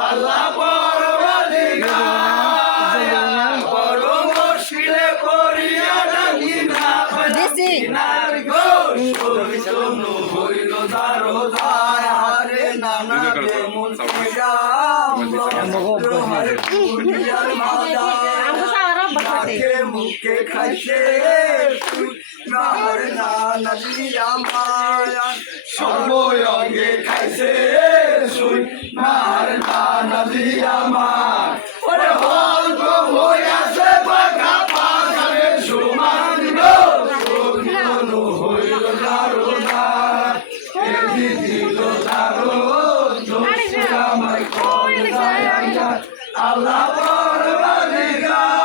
আল্লাহ পরওয়ারদিগার বড় মুশকিলে পড়িয়া ডাকি না কিনার গো শোনো হইল দারো দার হারে নানা দে মুখে গাম হারে পুরিয়ার মাদার মুখে খাইছে নার নানা দিয়া মায়া সর্বঙ্গে খাইছে সুই নার নানা দিয়া মা ওরে হল গো হইয়াছে বাঘা পাখানে সমান গো শোনো হইল দারো দার এদি দিল দারো দোষ আমায় কই যায় আল্লাহ পরওয়ারদিগার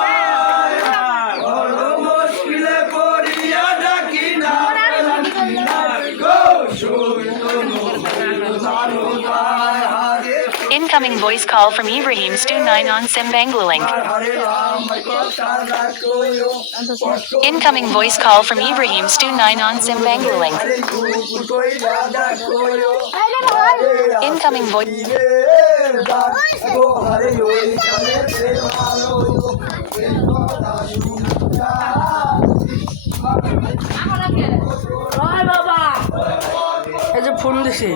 বড় মুশকিলে পড়িয়া ডাকি না কিনার গো শোনো হইল দারো দার হারে Incoming voice call from Ibrahim Stu 9 on Sim Banglalink. Incoming voice call from Ibrahim Stu 9 on Sim Banglalink. Incoming voice. এই যে ফোন দিছি